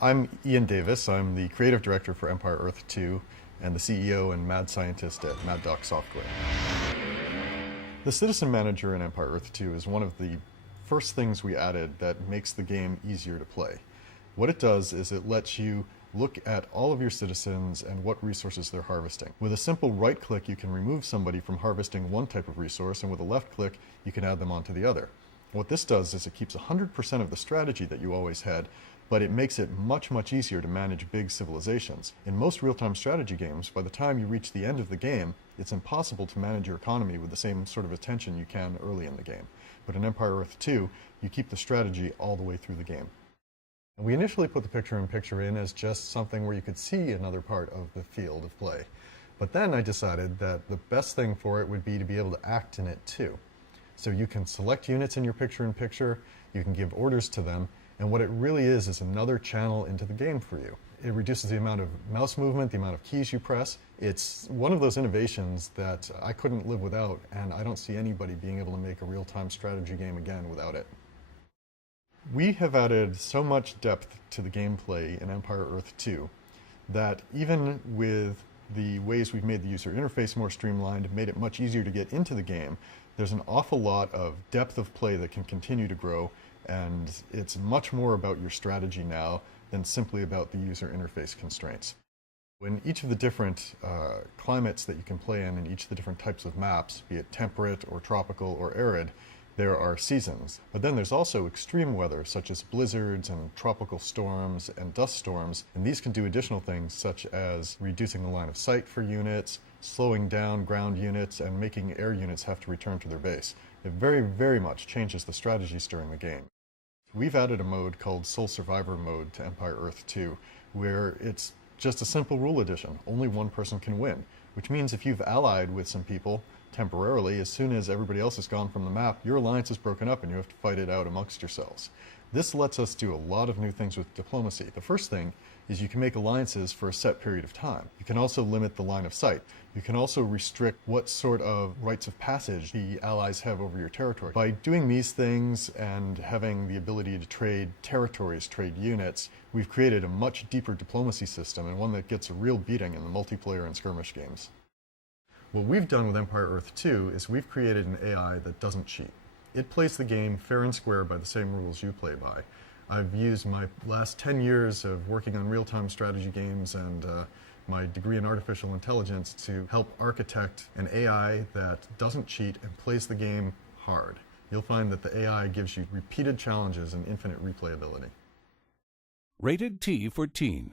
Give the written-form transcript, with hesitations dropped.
I'm Ian Davis. I'm the creative director for Empire Earth 2 and the CEO and mad scientist at Mad Dog Software. The Citizen Manager in Empire Earth 2 is one of the first things we added that makes the game easier to play. What it does is it lets you look at all of your citizens and what resources they're harvesting. With a simple right click, you can remove somebody from harvesting one type of resource, and with a left click, you can add them onto the other. What this does is it keeps 100% of the strategy that you always had, but it makes it much, much easier to manage big civilizations. In most real-time strategy games, by the time you reach the end of the game, it's impossible to manage your economy with the same sort of attention you can early in the game. But in Empire Earth 2, you keep the strategy all the way through the game. And we initially put the picture-in-picture in as just something where you could see another part of the field of play. But then I decided that the best thing for it would be to be able to act in it too. So you can select units in your picture-in-picture, you can give orders to them, and what it really is another channel into the game for you. It reduces the amount of mouse movement, the amount of keys you press. It's one of those innovations that I couldn't live without, and I don't see anybody being able to make a real-time strategy game again without it. We have added so much depth to the gameplay in Empire Earth 2 that even with the ways we've made the user interface more streamlined, made it much easier to get into the game, there's an awful lot of depth of play that can continue to grow, and it's much more about your strategy now than simply about the user interface constraints. In each of the different climates that you can play in each of the different types of maps, be it temperate or tropical or arid, there are seasons. But then there's also extreme weather, such as blizzards and tropical storms and dust storms, and these can do additional things such as reducing the line of sight for units, slowing down ground units, and making air units have to return to their base. It very, very much changes the strategies during the game. We've added a mode called Sole Survivor mode to Empire Earth 2, where it's just a simple rule addition. Only one person can win, which means if you've allied with some people temporarily, as soon as everybody else is gone from the map, your alliance is broken up and you have to fight it out amongst yourselves. This lets us do a lot of new things with diplomacy. The first thing is you can make alliances for a set period of time. You can also limit the line of sight. You can also restrict what sort of rights of passage the allies have over your territory. By doing these things and having the ability to trade territories, trade units, we've created a much deeper diplomacy system, and one that gets a real beating in the multiplayer and skirmish games. What we've done with Empire Earth 2 is we've created an AI that doesn't cheat. It plays the game fair and square by the same rules you play by. I've used my last 10 years of working on real-time strategy games and my degree in artificial intelligence to help architect an AI that doesn't cheat and plays the game hard. You'll find that the AI gives you repeated challenges and infinite replayability. Rated T for Teen.